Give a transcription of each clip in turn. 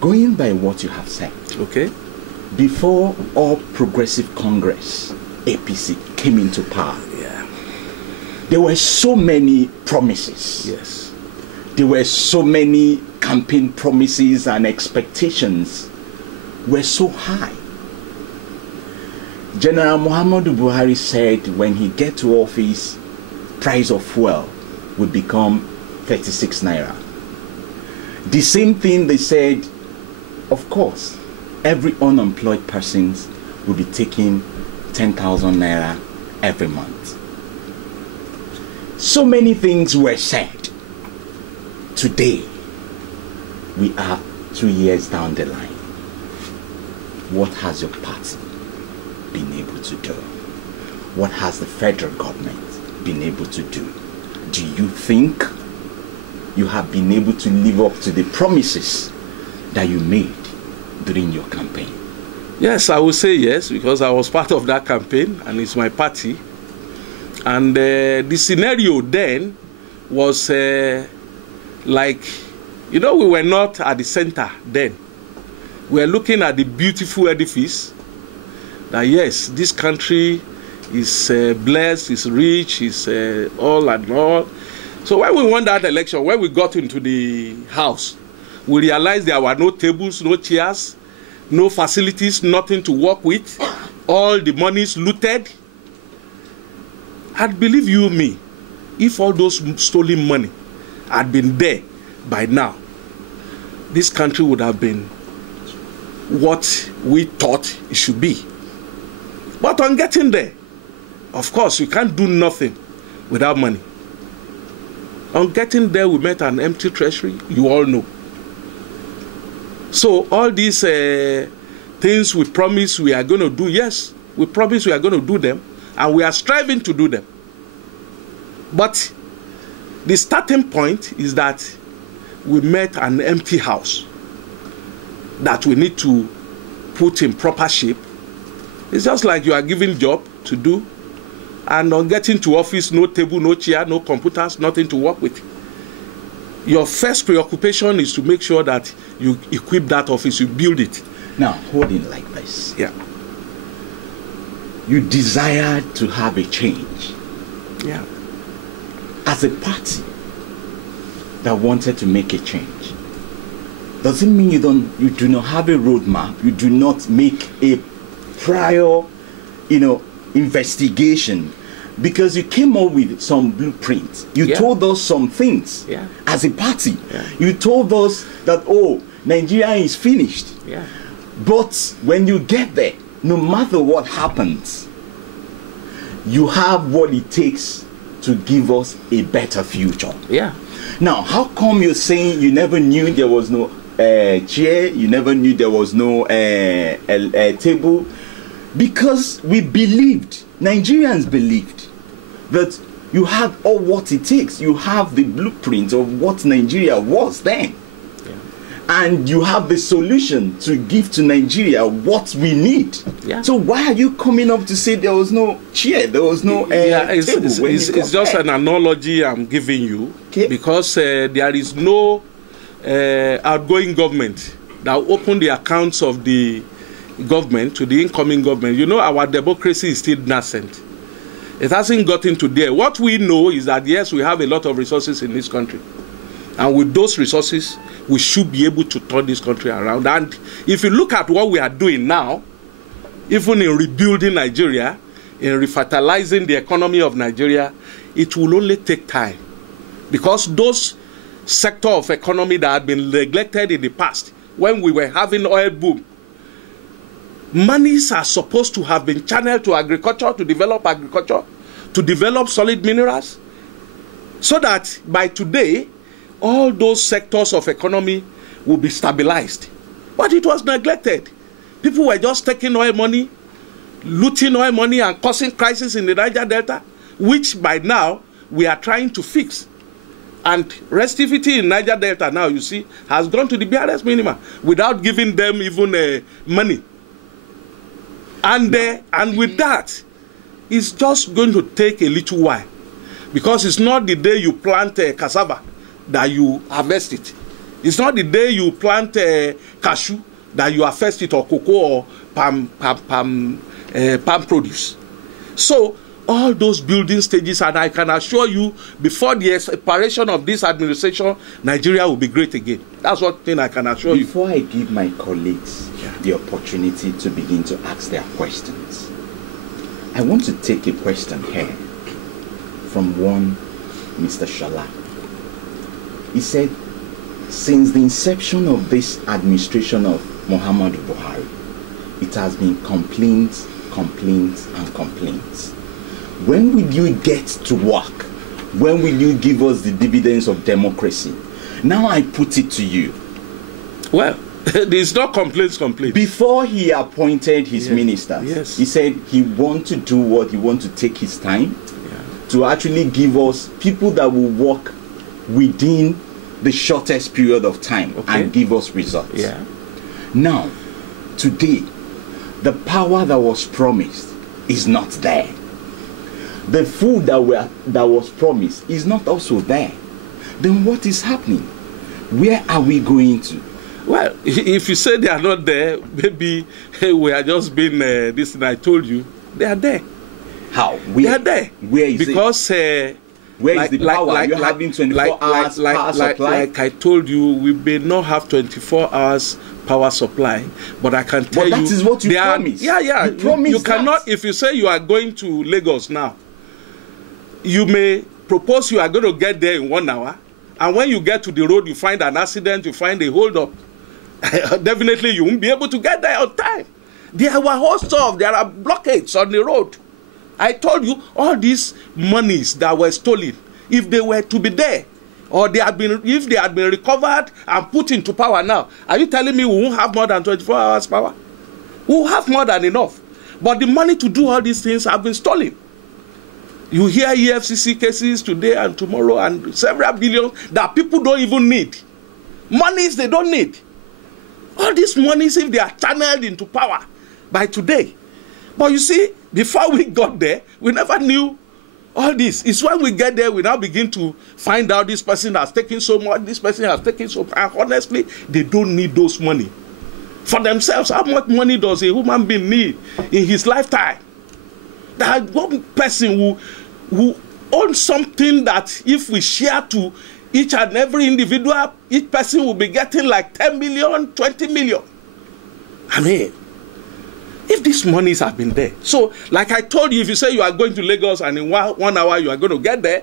going by what you have said, Okay. before All Progressive Congress, APC, came into power, Yeah. there were so many promises. Yes. There were so many campaign promises, and expectations were so high. General Muhammadu Buhari said when he get to office, price of fuel would become 36 naira. The same thing they said, of course, every unemployed person will be taking 10,000 naira every month. So many things were said. Today, we are 2 years down the line. What has your party been able to do? What has the federal government been able to do? Do you think you have been able to live up to the promises that you made during your campaign? Yes, I will say yes, because I was part of that campaign and it's my party. And the scenario then was like, we were not at the center then. We were looking at the beautiful edifice that, yes, this country is blessed, is rich, is all and all. So when we won that election, when we got into the house, we realized there were no tables, no chairs, no facilities, nothing to work with. All the money is looted. And believe you me, if all those stolen money had been there by now, this country would have been what we thought it should be. But on getting there, of course, you can't do nothing without money. On getting there, we met an empty treasury, you all know. So all these things we promise we are going to do, yes, we promise we are going to do them, and we are striving to do them. But the starting point is that we met an empty house that we need to put in proper shape. It's just like you are given job to do, and on getting to office, no table, no chair, no computers, nothing to work with. Your first preoccupation is to make sure that you equip that office, you build it. Now, hold it like this. Yeah. You desired to have a change. Yeah. As a party that wanted to make a change, does it mean you do not have a roadmap? You do not make a prior, investigation, because you came up with some blueprints. You told us some things as a party. Yeah. You told us that, Nigeria is finished. Yeah. But when you get there, no matter what happens, you have what it takes to give us a better future. Yeah. Now, how come you're saying you never knew there was no chair, you never knew there was no table? Because we believed, Nigerians believed, that you had all what it takes. You have the blueprint of what Nigeria was then. Yeah. And you have the solution to give to Nigeria what we need. Yeah. So why are you coming up to say there was no chair, there was no table? It's just an analogy I'm giving you, because there is no outgoing government that opened the accounts of the government to the incoming government. Our democracy is still nascent. It hasn't gotten to there. What we know is that, yes, we have a lot of resources in this country. And with those resources, we should be able to turn this country around. And if you look at what we are doing now, even in rebuilding Nigeria, in revitalizing the economy of Nigeria, it will only take time. Because those sectors of economy that had been neglected in the past, when we were having oil boom, monies are supposed to have been channeled to agriculture, to develop solid minerals, so that by today, all those sectors of economy will be stabilized. But it was neglected. People were just taking oil money, looting oil money, and causing crisis in the Niger Delta, which by now we are trying to fix. And restivity in Niger Delta now, you see, has gone to the barest minimum without giving them even money. And with that, it's just going to take a little while, because it's not the day you plant cassava that you harvest it. It's not the day you plant cashew that you harvest it, or cocoa, or palm produce. So all those building stages, and I can assure you, before the expiration of this administration, Nigeria will be great again. That's one thing I can assure you. Before I give my colleagues the opportunity to begin to ask their questions, I want to take a question here from one Mr. Shala. He said, since the inception of this administration of Muhammadu Buhari, it has been complaints, complaints, and complaints. When will you get to work? When will you give us the dividends of democracy? Now I put it to you. Well, there's no complaints. Before he appointed his ministers, he said he wants to do what he wants to take his time to actually give us people that will work within the shortest period of time and give us results. Now, today, the power that was promised is not there. The food that was promised is not also there. Then what is happening? Where are we going to? Well, if you say they are not there, maybe we are just being this thing I told you. They are there. How? They are there. Where is because, it? Where is the power? You're having 24 hours power supply? Like I told you, we may not have 24 hours power supply, but I can tell you... But that is what you promised. You promised you cannot, if you say you are going to Lagos now, you may propose you are going to get there in 1 hour, and when you get to the road, you find an accident, you find a hold-up. Definitely, you won't be able to get there on time. There were hosts of, there are blockades on the road. I told you, all these monies that were stolen, if they were to be there, or if they had been recovered and put into power now, are you telling me we won't have more than 24 hours power? We will have more than enough. But the money to do all these things have been stolen. You hear EFCC cases today and tomorrow, and several billions that people don't even need. Monies they don't need. All these monies, if they are channeled into power by today. But you see, before we got there, we never knew all this. It's when we get there, we now begin to find out this person has taken so much, this person has taken so much. And honestly, they don't need those money for themselves. How much money does a human being need in his lifetime? That one person who owns something that if we share to each and every individual, each person will be getting like 10 million, 20 million. I mean, if these monies have been there. So, like I told you, if you say you are going to Lagos and in 1 hour you are going to get there,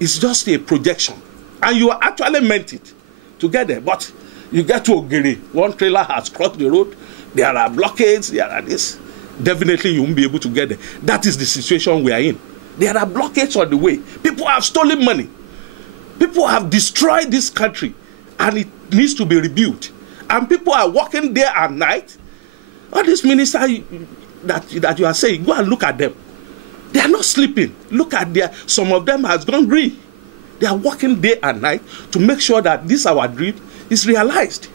it's just a projection. And you actually meant it to get there. But you get to Ogiri, one trailer has crossed the road, there are blockades, there are this. Definitely you won't be able to get there. That is the situation we are in. There are blockades on the way. People have stolen money. People have destroyed this country, and it needs to be rebuilt. And people are working day and night. All these ministers that you are saying, go and look at them. They are not sleeping. Look at some of them has gone green. They are working day and night to make sure that this our dream is realized.